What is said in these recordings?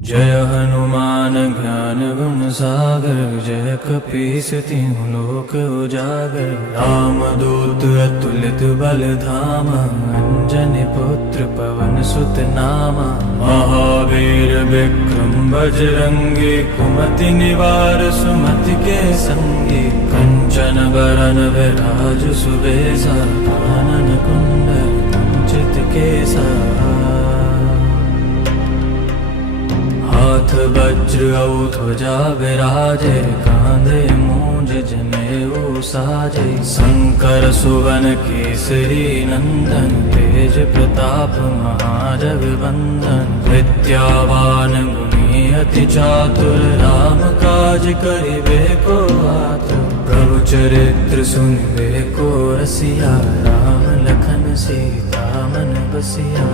जय हनुमान ज्ञान गुण सागर, जय कपीस तिहुँ लोक उजागर। राम दूत अतुलित बल धामा, अंजनी पुत्र पवन सुत नामा। महावीर विक्रम बजरंगी, कुमति निवार सुमति के संगी। कंचन बरन विराज सुबेसा, कानन कुंडल कुंचित केसा। हाथ वज्र और ध्वजा विराजे, कांधे मूंज जनेऊ साजे। शंकर सुवन केसरी नंदन, तेज प्रताप महाजगवंदन। विद्यावान गुणी अति चातुर, राम काज करिबे को आतुर। प्रभु चरित्र सुनिबे को रसिया, राम लखन सीता मन बसिया।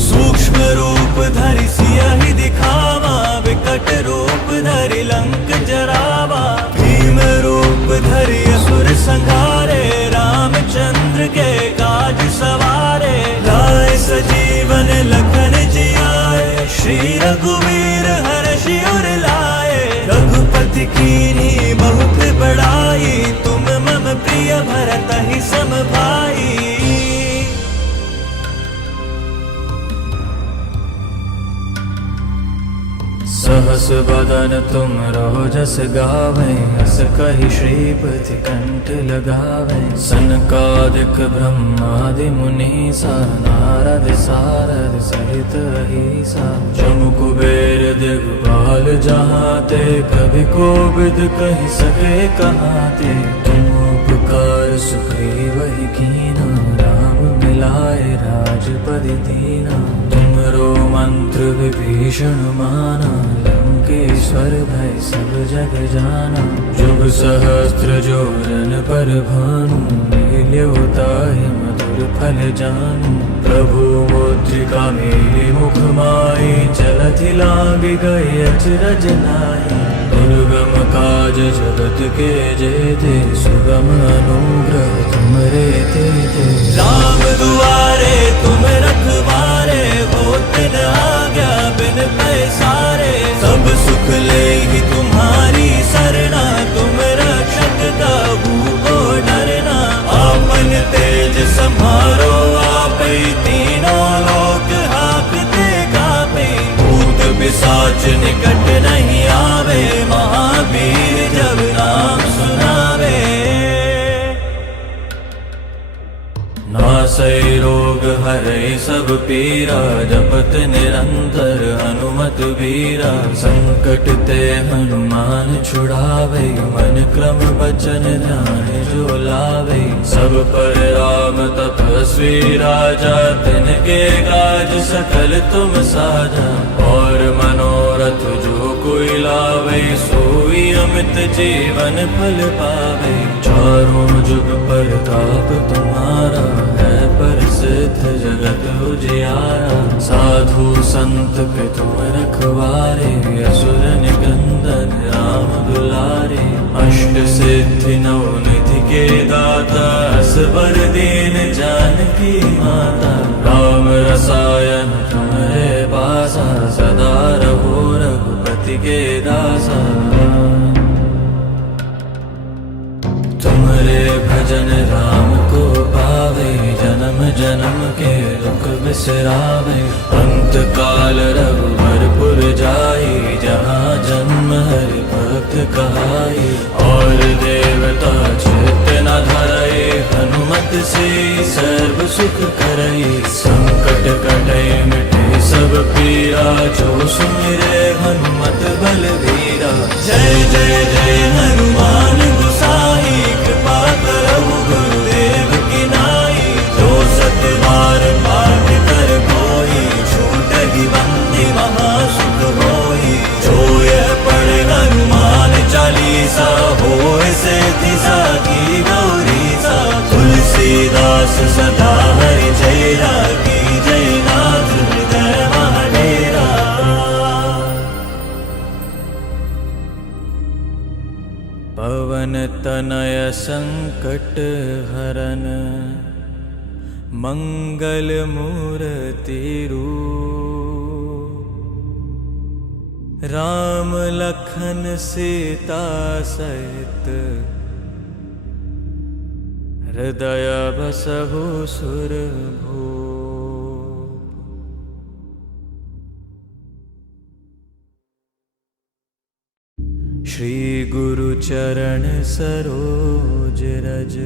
सूक्ष्म रूप धरि सियहि दिखावा, विकट रूप धरि लंक जरावा। भीम रूप धरि असुर संहारे, रामचंद्र के काज सवारे। लाए सजीवन लखन जियाए, श्री रघुवीर हर्षि उर लाए। रघुपति कीन्ही बहुत बड़ाई, तुम मम प्रिय भरतहि सम भाई। सहस बदन तुम रहो जस गावें, हस कहि श्रीपति कंठ लगावें। सनकादिक ब्रह्मादि मुनीसा, नारद सारद सहित अहीसा। जमु कुबेर दिगपाल जहाते, कवि कोविद कहि सके कहाते। तुम उपकार सुग्रीवहि कीना, राम मिलाए राजपद दीना। तुमरो मंत्र विभीषण माना, लंकेश्वर भय सब जग जाना। जुग सहस्त्र जोरन पर भानु, लील्यो ताहि मधुर फल जानू। प्रभु मुद्रिका मेलि मुख माहि, चलति लांघि गए अचरज नाहि। दुर्गम काज जगत के जेते, सुगम अनुग्रह तुमरे तेते। राम दुआरे तुम रखवारे, होत न आज्ञा बिन पैसारे। सब सुख लेगी तुम्हारी सरना, तुम रक्षक काहू को डरना। आपन तेज सम्हारो आपै, तीनों लोक हांकते कांपे। भूत पिशाच निकट नहीं आवे, महावीर जब नाम सुनावे। नासै रोग हरै सब पीरा, जपत निरंतर हनुमत वीरा। संकट ते हनुमान छुड़ावे, मन क्रम बचन ध्यान जो लावे। सब पर राम तपस्वी राजा, तिनके काज सकल तुम साजा। और मनोरथ जो कोई लावे, सोई अमित जीवन फल पावे। चारों जुग परताप तुम्हारा, है प्रसिद्ध जगत उजियारा। साधु संत के तुम रखवारे, असुर निकंदन राम दुलारे। अष्ट सिद्धि नौ निधि के दाता, असबर दीन जानकी माता। राम रसायन तुम्हारे पासा, सदा रहो रघुपति के दासा। तुमरे भजन राम को पावे, जन्म जन्म के दुख बिसरावे। अंत काल रघुबरपुर जाई, जहाँ जन्म हरि भक्त कहाई। और देवता चित्त न धरई, हनुमत से सर्व सुख करई। संकट कटै मिटे सब पीरा, जो सुमिरे हनुमत बलवीरा। जय जय जय हनुमान गोसाई, कृपा करहु गुरुदेव की नाई। जो सत बार पाठ कर कोई, छूटहि बंदी महासुख होई। जो यह पढ़े हनुमान चालीसा, होय सिद्धि साखी गौरीसा। तुलसीदास सदा हरि चेरा, की जय नाथ हृदय महाडेरा। पवन तनय संकट हरन, मंगल मूर्ति रूप। राम लखन सीता सहित हृदय बसहु सुरभूप। श्री गुरु चरण सरोज रज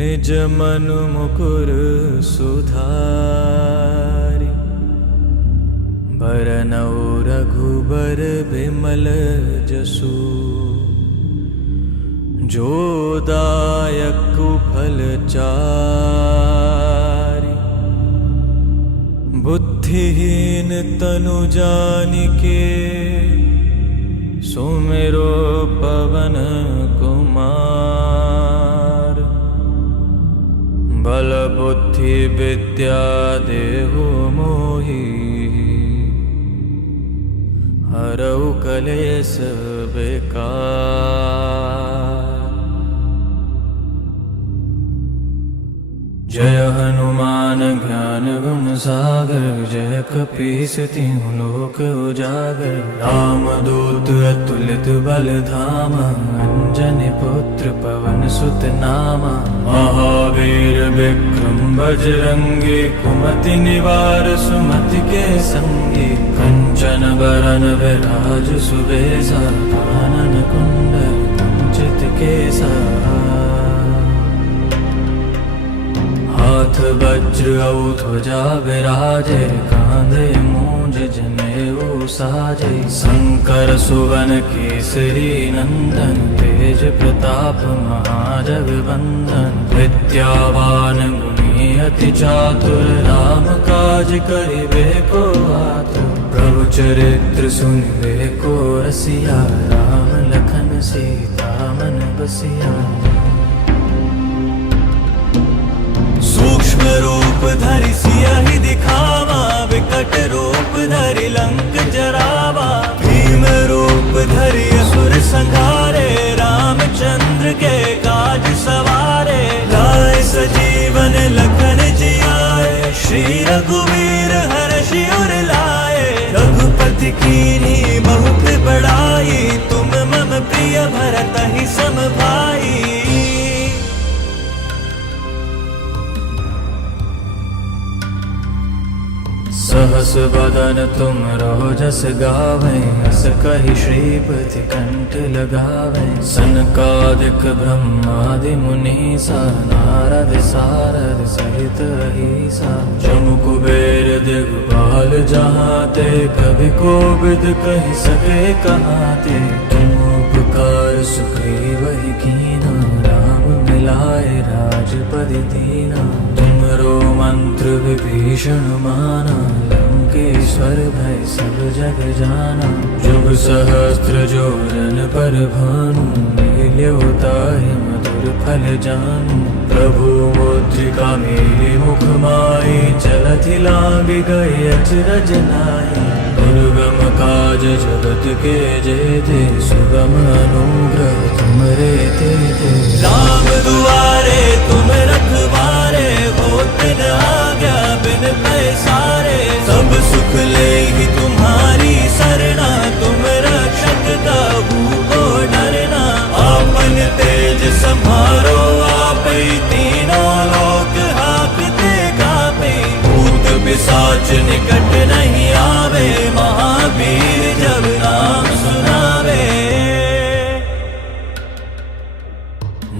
निज मनु मुकुर सुधारि। बरनउँ रघुबर बिमल जसु जो दायक फल चारि। बुद्धिहीन तनु जानिके सुमिरो पवन कुमार। बल बुद्धि विद्या देहु मोहि हरऊ कलेस बेकार। जय हनुमान ज्ञान गुण सागर जय कपीस तिहुँ लोक उजागर। राम दूत अतुलित बल धामा अंजनी पुत्र पवन सुत नामा। महावीर विक्रम बजरंगी कुमति निवार सुमति के संगी। कंचन बरन विराज सुबेसा कानन कुंडल कुंचित केसा। हाथ वज्र और ध्वजा विराजे कांधे मूंज जनेऊ साजे। शंकर सुवन केसरी नंदन तेज प्रताप महाजगवंदन। विद्यावान गुणी अति चातुर राम काज करिबे को आतुर। प्रभु चरित्र सुनिबे को रसिया राम लखन सीता मन बसिया। सूक्ष्म रूप धरि सियहि दिखावा विकट रूप धरि लंक जरावा। भीम रूप धरि असुर संहारे रामचंद्र के काज सवारे। लाए सजीवन लखन जियाए श्री रघुवीर हर्षि उर लाए। रघुपति कीन्ही बहुत बड़ाई तुम मम प्रिय भरतहि सम भाई। सहस बदन तुम रोजस गावें हस कहि श्रीपति कंठ लगावें। सनकादिक ब्रह्मादि मुनीसा नारद सारद सहित अहीसा। जमु कुबेर दिगपाल जहाते कवि कोविद कहि सके कहाते। तुम उपकार सुग्रीवहि कीना राम मिलाए राजपदि दीना। तुमरो मंत्र विभीषण माना लंकेश्वर भय सब जग जाना। जुग सहस्त्र जोरन पर भानु लील्यो ताहि मधुर फल जानू। प्रभु मुद्रिका मेलि मुख माहि चलति लांघि गए अचरज नाहि। दुर्गम काज जगत के जेते सुगम अनुग्रह तुमरे तेते। राम दुआरे तुम रखवारे होत न आज्ञा बिन पैसारे। सब सुख लेहि तुम्हारी सरना तुम रक्षक काहू को डरना। आपन तेज सम्हारो आपै तीनों लोक हाकते कापै। भूत पिशाच निकट नहीं आवे महावीर जब नाम सुनावे।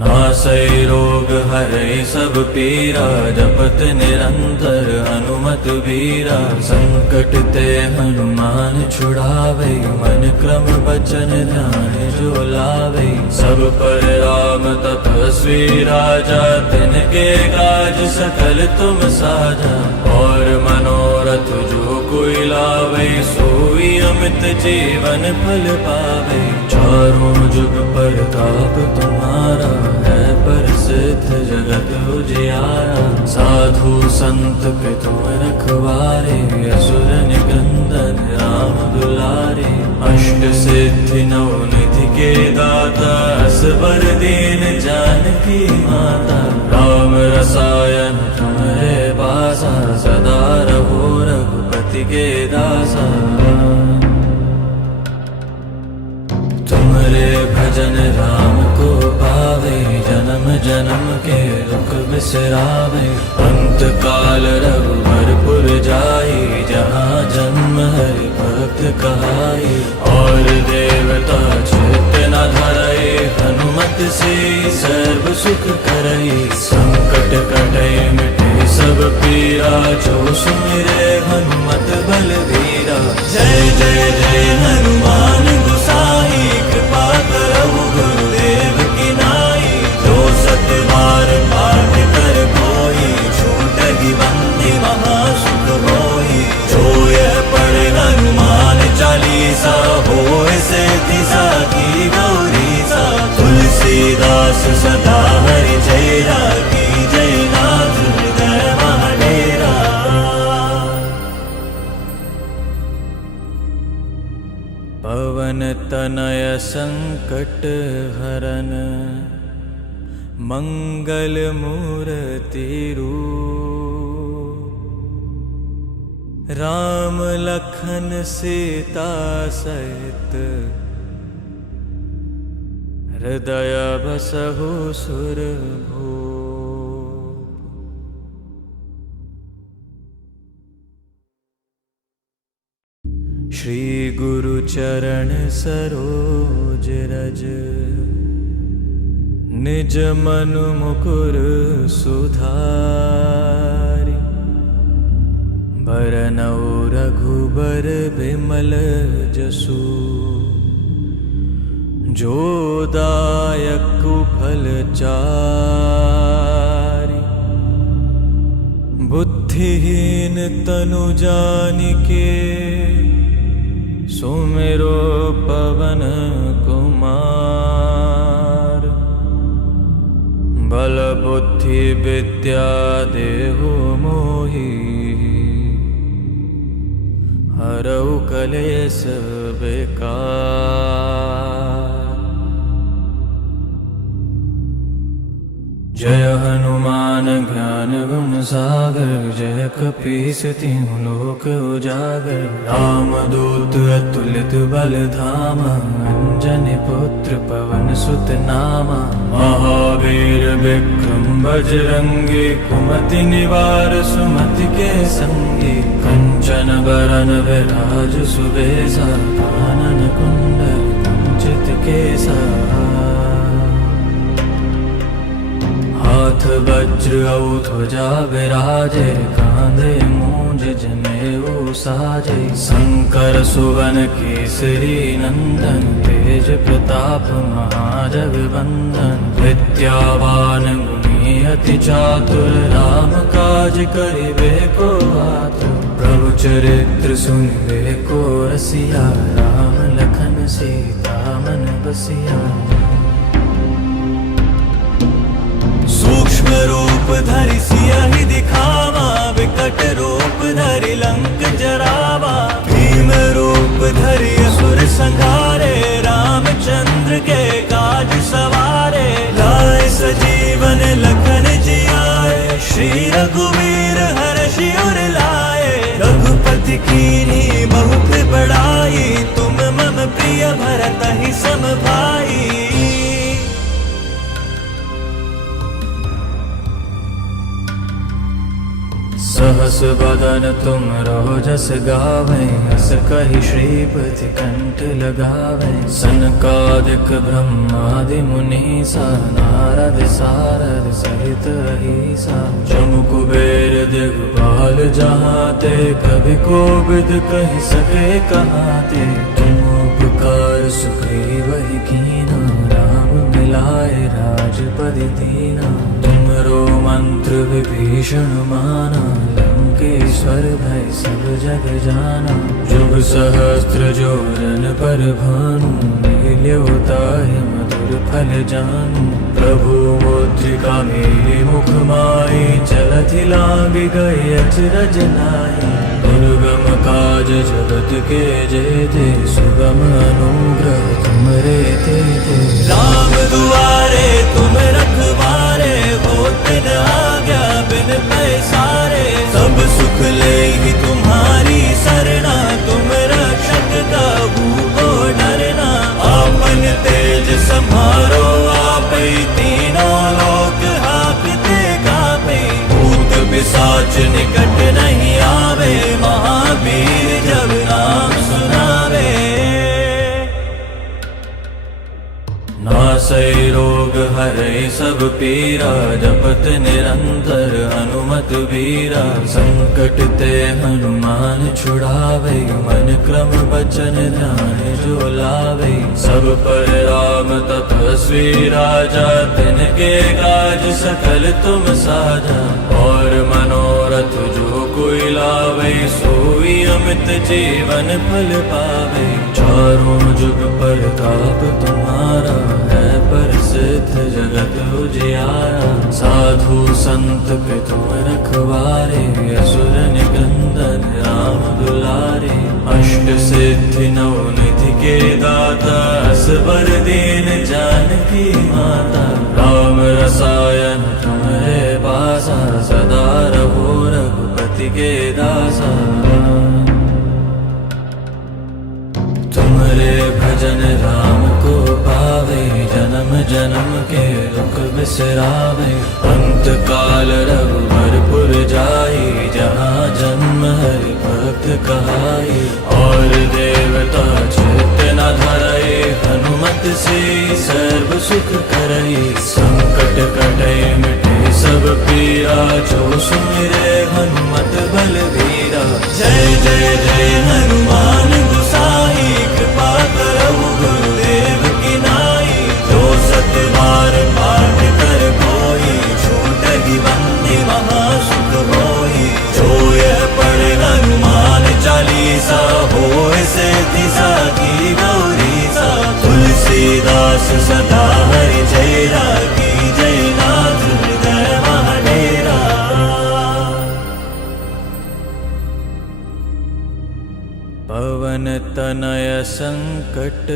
नासै रोग हरै सब पीरा जपत निरंतर हनुमत वीरा। संकट ते हनुमान छुड़ावे मन क्रम बचन ध्यान जो लावे। सब पर राम तपस्वी राजा तिनके काज सकल तुम साजा। और मनोरथ जो कोई लावे सोई अमित जीवन फल पावे। चारों जुग प्रताप तुम्हारा है प्रसिद्ध जगत उजियारा। साधु संत के तुम रखवारे असुर निकंदन राम दुलारे। अष्ट सिद्धि नौ निधि के दाता असबर दीन जानकी माता। राम रसायन तुम्हारे पासा सदा रहो रघुपति के दासा। भजन राम को पावे, जन्म जन्म के दुख बिसरावे। अंत काल रघुबरपुर जाई, जहाँ जन्म हरि भक्त कहाई। और देवता चित्त न धरई, हनुमत से सर्व सुख करई। संकट कटे मिटे सब पीरा, जो सुमिरे हनुमत बलवीरा। जय जय जय हनुमान गोसाई, कृपा करहु गुरुदेव की नाई। जो सत बार पाठ कर कोई, छूटहि बंदी महासुख होई। जो यह पढ़े हनुमान चालीसा, होय सिद्धि साखी गौरीसा। तुलसीदास सदा हरि चेरा, की जय नाथ हृदय महाडेरा। पवन तनय संकट हरन, मंगल मूर्ति रूप। राम लखन सीता सहित, हृदय बसहु सुरभूप। श्री गुरु चरण सरोज रज, निज मनु मुकुर सुधारि। बरनउँ रघुबर बिमल जसु, जो दायक फल चारि। बुद्धिहीन तनु जानिके, सुमिरो पवन कुमार। बल बुद्धि विद्या देहु मोहि, हरऊ कलेश बेकार। जय हनुमान ज्ञान गुण सागर, जय कपीस तिहुँ लोक उजागर। राम दूत अतुलित बल धामा, अंजनी पुत्र पवन सुत नामा। महावीर विक्रम बजरंगी, कुमति निवार सुमति के संगी। कंचन बरन विराज सुबेसा, कानन कुंडल कुंचित केसा। हाथ वज्र औ ध्वजा विराजे, कांधे मूंज जनेऊ साजे। शंकर सुवन केसरी नंदन, तेज प्रताप महाजगवंदन। विद्यावान गुणी अति चातुर, राम काज करिबे को आतुर। प्रभु चरित्र सुनिबे को रसिया, राम लखन सीता मन बसिया। सूक्ष्म रूप धरि सियहि दिखावा, विकट रूप धरि लंक जरावा। भीम रूप धरि असुर संहारे, रामचंद्र के काज सवारे। लाए सजीवन लखन जियाए, श्री रघुवीर हर्षि उर लाए। रघुपति कीन्ही बहुत बड़ाई, तुम मम प्रिय भरतहि सम भाई। सहस बदन तुम रोजस गावें, हस कहि श्रीपति कंठ लगावें। सनकादिक ब्रह्मादि मुनीसा, नारद सारद सहित अहीसा। जम कुबेर दिगपाल जहाते, कवि कोविद कहि सके कहाते। तुम उपकार सुग्रीवहि कीना, राम मिलाए राजपद दीना। तुमरो मंत्र विभीषण माना, लंकेश्वर भय सब जग जाना। जुग सहस्त्र जोरन पर भानु, लील्यो ताहि मधुर फल जानू। प्रभु मुद्रिका मेलि मुख माहि, चलति लांघि गए अचरज नाहि। दुर्गम काज जगत के जेते, सुगम अनुग्रह तुमरे तेते। राम दुआरे तुम रखवारे, होत न आज्ञा बिन पैसारे। सब सुख लेहि तुम्हारी सरना, तुम रक्षक काहू को डरना। आपन तेज सब पीरा, जपत निरंतर हनुमत बीरा। संकट ते हनुमान छुड़ावे, मन क्रम बचन ध्यान जो लावे। सब पर राम तपस्वी राजा, तिनके काज सकल तुम साजा। और मनोरथ जो कोई लावे, सोई अमित जीवन फल पावे। चारों जुग परताप तुम्हारा, है प्रसिद्ध जगत उजियारा। साधु संत के तुम रखवारे, असुर निकंदन राम दुलारे। अष्ट सिद्धि नौ निधि के दाता, असबर दीन जानकी माता। राम रसायन तुम्हारे पासा, सदा रहो रघुपति के दासा। तुमरे भजन राम को पावे, जन्म जन्म के दुख बिसरावे। अंत काल रघुबरपुर जाई, जहाँ जन्म हरि भक्त कहाई। और देवता चित्त न धरई, हनुमत से सर्व सुख करई। संकट कटे मिटे सब पीरा, जो सुमिरे हनुमत बलवीरा। जय जय जय हनुमान गोसाई, कृपा करहु गुरुदेव की नाई। जो सत बार पाठ कर कोई, छूटहि बंदी महा सुख होई। जो यह पढ़े हनुमान चालीसा, होय सिद्धि साखी गौरीसा। तुलसीदास सदा हरि चेरा, की जय नाथ हृदय महाडेरा। पवन तनय संकट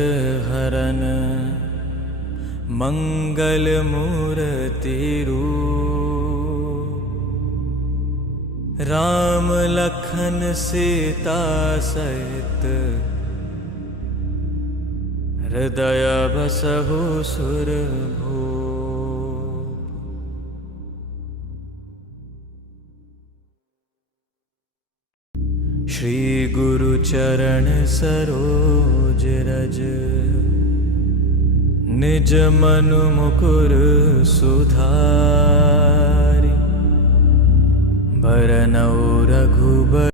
हरन, मंगल मूर्ति रूप। राम लखन सीता सहित, हृदय बसहु सुरभूप। श्री गुरु चरण सरोज रज, निज मनु मुकुर सुधारि। बरनउँ रघुबर